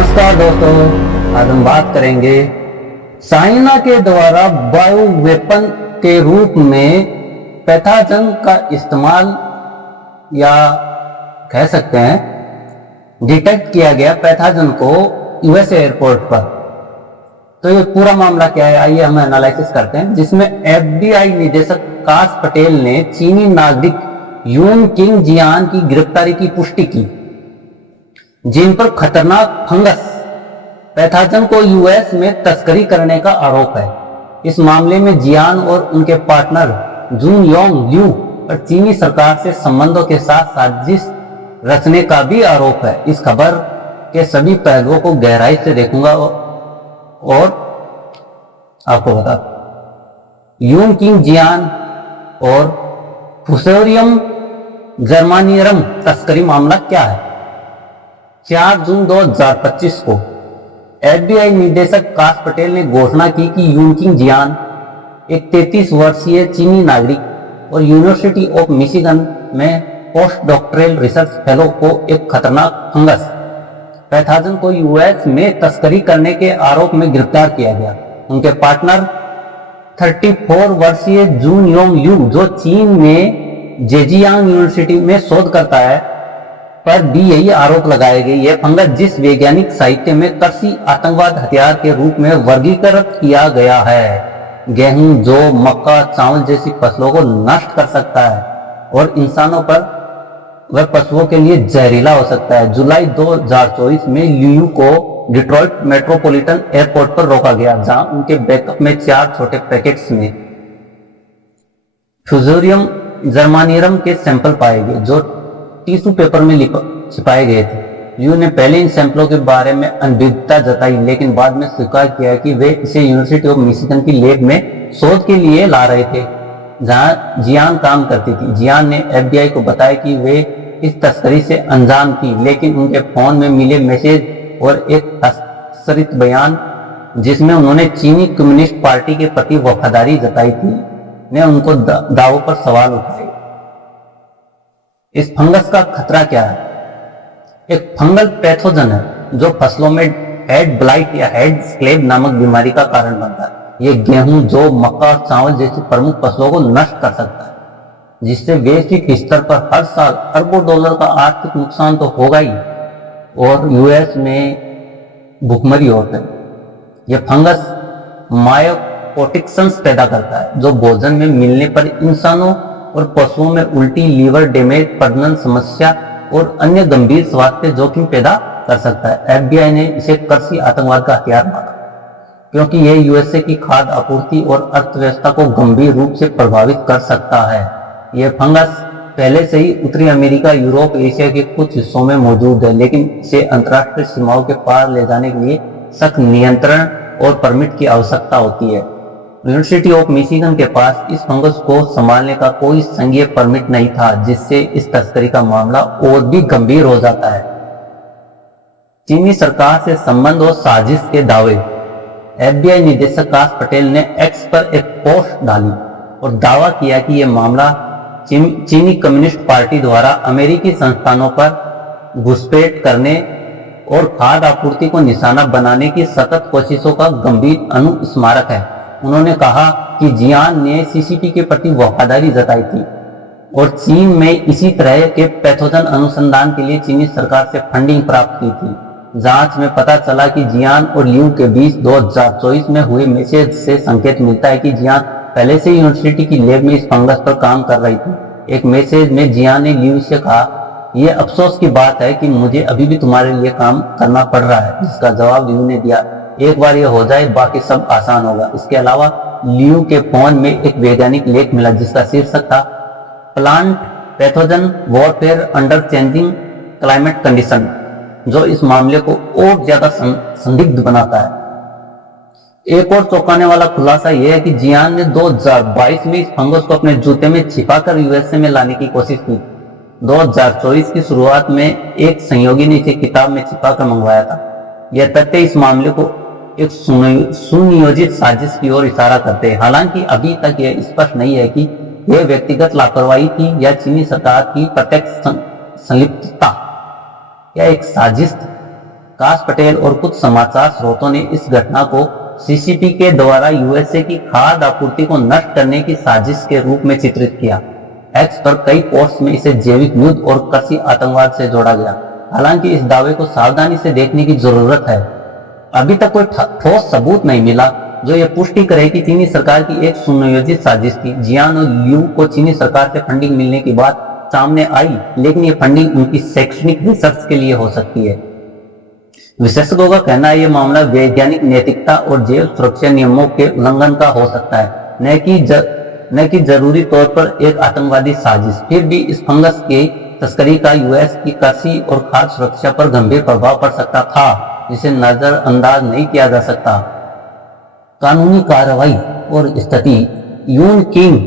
नमस्कार दोस्तों, आज हम बात करेंगे चाइना के द्वारा बायो वेपन के रूप में पैथोजन का इस्तेमाल या कह सकते हैं डिटेक्ट किया गया पैथोजन को यूएस एयरपोर्ट पर। तो ये पूरा मामला क्या है, आइए हम एनालिसिस करते हैं, जिसमें एफबीआई निदेशक काश पटेल ने चीनी नागरिक यून किंग जियान की गिरफ्तारी की पुष्टि की, जिन पर खतरनाक फंगस पैथोजन को यूएस में तस्करी करने का आरोप है। इस मामले में जियान और उनके पार्टनर जून योंग ल्यू पर चीनी सरकार से संबंधों के साथ साजिश रचने का भी आरोप है। इस खबर के सभी पहलुओं को गहराई से देखूंगा और आपको बता यून किंग जियान और फुसेरियम जर्मानियम तस्करी मामला क्या है। 4 जून 2025 को एफबीआई निदेशक काश पटेल ने घोषणा की कि यून किंग जियान, एक 33 वर्षीय चीनी नागरिक और यूनिवर्सिटी ऑफ मिशिगन में पोस्ट डॉक्टरल रिसर्च फेलो को एक खतरनाक फंगस पैथोजन को यूएस में तस्करी करने के आरोप में गिरफ्तार किया गया। उनके पार्टनर 34 वर्षीय जून योंग ल्यू, जो चीन में जेजियांग यूनिवर्सिटी में शोध करता है, पर भी यही आरोप लगाए गए। यह फंगस जिस वैज्ञानिक साहित्य में कृषि आतंकवाद हथियार के रूप में वर्गीकृत किया गया है, गेहूं, जौ, मक्का, चावल जैसी फसलों को नष्ट कर सकता है और इंसानों पर व पशुओं के लिए जहरीला हो सकता है। जुलाई 2024 में ल्यू को डिट्रॉइट मेट्रोपॉलिटन एयरपोर्ट पर रोका गया, जहां उनके बैकअप में 4 छोटे पैकेट्स में फ्यूजेरियम जर्मानियम के सैंपल पाए गए, जो टिश्यू पेपर में छिपाए गए थे। ल्यू ने पहले इन सैंपलों के बारे में अनभिज्ञता जताई, लेकिन बाद में स्वीकार किया कि वे इसे यूनिवर्सिटी ऑफ मिशिगन की लैब में शोध के लिए ला रहे थे, जहां जियान काम करती थी। जियान ने एफबीआई को बताया कि वे इस तस्करी से अनजान थी, लेकिन उनके फोन में मिले मैसेज और एक हस्तक्षरित बयान, जिसमें उन्होंने चीनी कम्युनिस्ट पार्टी के प्रति वफादारी जताई थी, ने उनको दावों पर सवाल उठाए। इस फंगस का खतरा क्या है? एक फंगल पैथोजन है जो फसलों में हेड ब्लाइट या हेड स्क्लेब नामक बीमारी का कारण बनता है। यह गेहूं, जौ, मक्का और चावल जैसी प्रमुख फसलों को नष्ट कर सकता है, जिससे वैश्विक स्तर पर हर साल अरबों डॉलर का आर्थिक नुकसान तो होगा ही, और यूएस में भुखमरी होता है। यह फंगस मायोकोटिक्सन्स पैदा करता है, जो भोजन में मिलने पर इंसानों और पशुओं में उल्टी, लीवर डैमेज, प्रजनन समस्या और अन्य गंभीर स्वास्थ्य जोखिम पैदा कर सकता है। एफबीआई ने इसे कृषि आतंकवाद का हथियार माना, क्योंकि यह यूएसए की खाद्य आपूर्ति और अर्थव्यवस्था को गंभीर रूप से प्रभावित कर सकता है। यह फंगस पहले से ही उत्तरी अमेरिका, यूरोप, एशिया के कुछ हिस्सों में मौजूद है, लेकिन इसे अंतर्राष्ट्रीय सीमाओं के पार ले जाने के लिए सख्त नियंत्रण और परमिट की आवश्यकता होती है। यूनिवर्सिटी ऑफ मिशिगन के पास इस फंगस को संभालने का कोई संघीय परमिट नहीं था, जिससे इस तस्करी का मामला और भी गंभीर हो जाता है। चीनी सरकार से संबंध और साजिश के दावे। एफबीआई निदेशक काश पटेल ने एक्स पर एक पोस्ट डाली और दावा किया कि यह मामला चीनी कम्युनिस्ट पार्टी द्वारा अमेरिकी संस्थानों पर घुसपैठ करने और खाद्य आपूर्ति को निशाना बनाने की सतत कोशिशों का गंभीर अनुस्मारक है। उन्होंने कहा कि जियान ने सीसीपी के प्रति वफादारी जताई थी और चीन में इसी तरह के पैथोजन अनुसंधान के लिए चीनी सरकार से फंडिंग प्राप्त की थी। जांच में पता चला कि जियान और ल्यू के बीच 2024 में हुए मैसेज से संकेत मिलता है कि जियान पहले से यूनिवर्सिटी की लैब में इस फंगस पर काम कर रही थी। एक मैसेज में जियान ने ल्यू से कहा, यह अफसोस की बात है कि मुझे अभी भी तुम्हारे लिए काम करना पड़ रहा है, जिसका जवाब ल्यू ने दिया, एक बार यह हो जाए बाकी सब आसान होगा। इसके अलावा ल्यू के फोन में एक वैज्ञानिक लेख मिला, जिसका शीर्षक था plant pathogen warfare under changing climate condition, जो इस मामले को और ज्यादा संदिग्ध बनाता है। एक और चौंकाने वाला खुलासा यह है कि जियान ने 2022 में इस फंगस को अपने जूते में छिपाकर यूएसए में लाने की कोशिश की। 2024 की शुरुआत में एक सहयोगी ने इसे किताब में छिपाकर मंगवाया था। यह तथ्य इस मामले को एक सुनियोजित साजिश की ओर इशारा करते हैं। हालांकि अभी तक यह स्पष्ट नहीं है कि यह व्यक्तिगत लापरवाही थी या चीनी सरकार की प्रत्यक्ष संलिप्तता या एक साजिश काश पटेल और कुछ समाचार स्रोतों ने इस घटना को सीसीपी के द्वारा यूएसए की खाद्य आपूर्ति को नष्ट करने की साजिश के रूप में चित्रित किया। एक्स पर कई पोस्ट में इसे जैविक युद्ध और कृषि आतंकवाद से जोड़ा गया। हालांकि इस दावे को सावधानी से देखने की जरूरत है। अभी तक कोई ठोस सबूत नहीं मिला जो यह पुष्टि करे कि चीनी सरकार की एक सुनियोजित साजिश थी। जियान और लियू को चीनी सरकार से फंडिंग मिलने की बात सामने आई, लेकिन ये फंडिंग उनकी शैक्षणिक रिसर्च के लिए हो सकती है। विशेषज्ञों का कहना है यह मामला वैज्ञानिक नैतिकता और जैव सुरक्षा नियमों के उल्लंघन का हो सकता है, न कि जरूरी तौर पर एक आतंकवादी साजिश। फिर भी इस फंगस की तस्करी का यूएस की कृषि और खाद्य सुरक्षा पर गंभीर प्रभाव पड़ सकता था, जिसे नजरअंदाज नहीं किया जा सकता। कानूनी कार्रवाई और स्थिति। यून किंग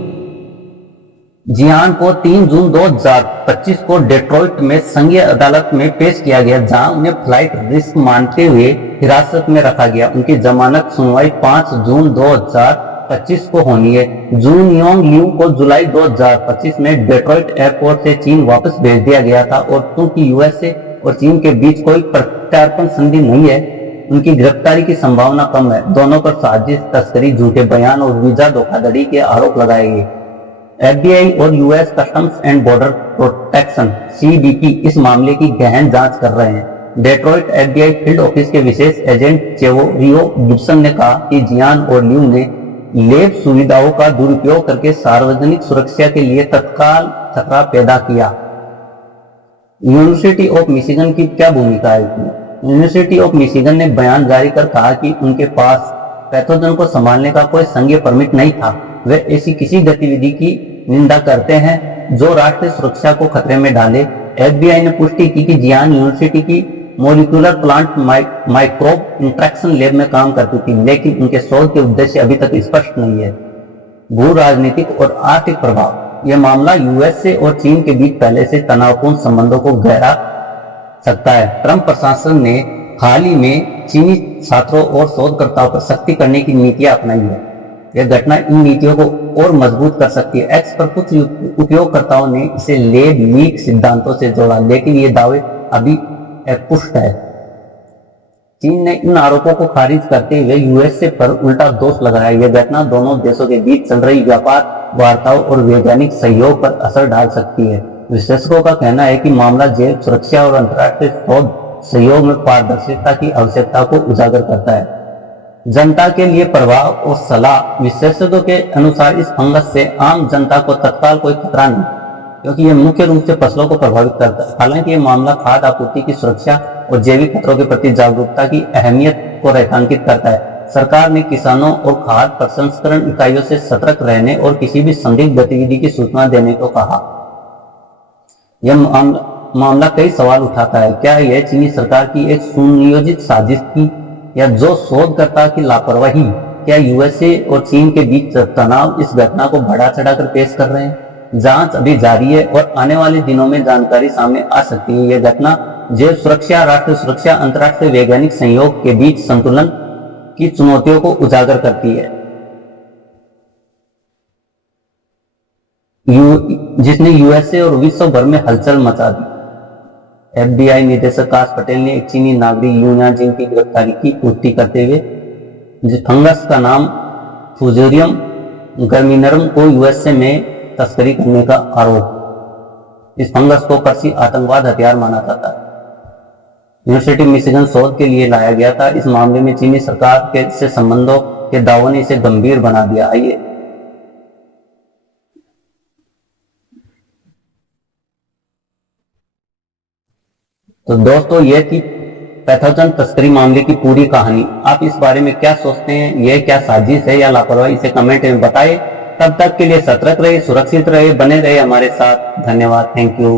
जियान को 3 जून 2025 को डेट्रॉइट में संघीय अदालत में पेश किया गया, जहां उन्हें फ्लाइट रिस्क मानते हुए हिरासत में रखा गया। उनकी जमानत सुनवाई 5 जून 2025 को होनी है। जून योंग लियू को जुलाई 2025 में डेट्रॉइट एयरपोर्ट से चीन वापस भेज दिया गया था, और क्योंकि यूएसए और चीन के बीच कोई प्रत्यार्पण संधि नहीं है, उनकी गिरफ्तारी की संभावना कम है। दोनों पर साजिश, तस्करी, झूठे बयान और वीजा धोखाधड़ी के आरोप लगाए गए। एफबीआई और US customs and border protection CBP इस मामले की गहन जांच कर रहे हैं। डेट्रॉइट एफबीआई फील्ड ऑफिस के विशेष एजेंट रियो गिब्सन ने कहा कि जियान और लियू ने लैब सुविधाओं का दुरुपयोग करके सार्वजनिक सुरक्षा के लिए तत्काल खतरा पैदा किया। यूनिवर्सिटी ऑफ मिशिगन की क्या भूमिका है इसमें? यूनिवर्सिटी ऑफ मिशिगन ने बयान जारी कर कहा कि उनके पास पैथोजन को संभालने का कोई संघीय परमिट नहीं था। वे ऐसी किसी गतिविधि की निंदा करते हैं जो राष्ट्रीय सुरक्षा को खतरे में डाले। एफबीआई ने पुष्टि की कि जियान यूनिवर्सिटी की molecular plant microbe interaction lab में काम करती थी, लेकिन उनके शोध के उद्देश्य अभी तक स्पष्ट नहीं है। भू राजनीतिक और आर्थिक प्रभाव। यह मामला यूएसए और चीन के बीच पहले से तनावपूर्ण संबंधों को गहरा सकता है। ट्रंप प्रशासन ने हाल ही में चीनी छात्रों और शोधकर्ताओं पर सख्ती करने की नीतियां अपनाई है। यह घटना इन नीतियों को और मजबूत कर सकती है। एक्स पर कुछ उपयोगकर्ताओं ने इसे लैब लीक सिद्धांतों से जोड़ा, लेकिन ये दावे अभी अपुष्ट है। चीन ने इन आरोपों को खारिज करते हुए यूएसए पर उल्टा दोष लगाया। यह घटना दोनों देशों के बीच चल रही व्यापार वार्ताओं और वैज्ञानिक सहयोग पर असर डाल सकती है। विशेषज्ञों का कहना है कि मामला जैव सुरक्षा और अंतर्राष्ट्रीय शोध सहयोग में पारदर्शिता की आवश्यकता को उजागर करता है। जनता के लिए प्रभाव और सलाह। विशेषज्ञों के अनुसार इस फंगस से आम जनता को तत्काल कोई खतरा नहीं, क्योंकि यह मुख्य रूप से फसलों को प्रभावित करता है। हालांकि यह मामला खाद्य आपूर्ति की सुरक्षा और जैविक खतरों के प्रति जागरूकता की अहमियत को रेखांकित करता है। सरकार ने किसानों और खाद्य प्रसंस्करण इकाइयों से सतर्क रहने और किसी भी संदिग्ध गतिविधि की सूचना देने को कहा। यह मामला कई सवाल उठाता है। क्या यह चीनी सरकार की एक सुनियोजित साजिश थी, या जो शोधकर्ता की लापरवाही? क्या यूएसए और चीन के बीच तनाव इस घटना को बढ़ा चढ़ाकर पेश कर रहे हैं? जांच अभी जारी है और आने वाले दिनों में जानकारी सामने आ सकती है। यह घटना जैव सुरक्षा, राष्ट्रीय सुरक्षा, अंतर्राष्ट्रीय वैज्ञानिक सहयोग के बीच संतुलन की चुनौतियों को उजागर करती है, जिसने यूएसए और विश्व भर में हलचल मचा दी। एफबीआई निदेशक काश पटेल ने एक चीनी नागरिक यू याजिन की गिरफ्तारी की पुष्टि करते हुए जिस फंगस का नाम फ्यूजेरियम गर्मिनरम को यूएसए में तस्करी करने का आरोप। इस फंगस को कृषि आतंकवाद हथियार माना जाता है। यूनिवर्सिटी मिशिगन शोध के लिए लाया गया था। इस मामले में चीनी सरकार के से संबंधों के दावों ने इसे गंभीर बना दिया। आइए तो दोस्तों, यह थी पैथोजन तस्करी मामले की पूरी कहानी। आप इस बारे में क्या सोचते हैं? यह क्या साजिश है या लापरवाही? इसे कमेंट में बताएं। तब तक के लिए सतर्क रहिए, सुरक्षित रहिए, बने रहिए हमारे साथ। धन्यवाद। Thank you.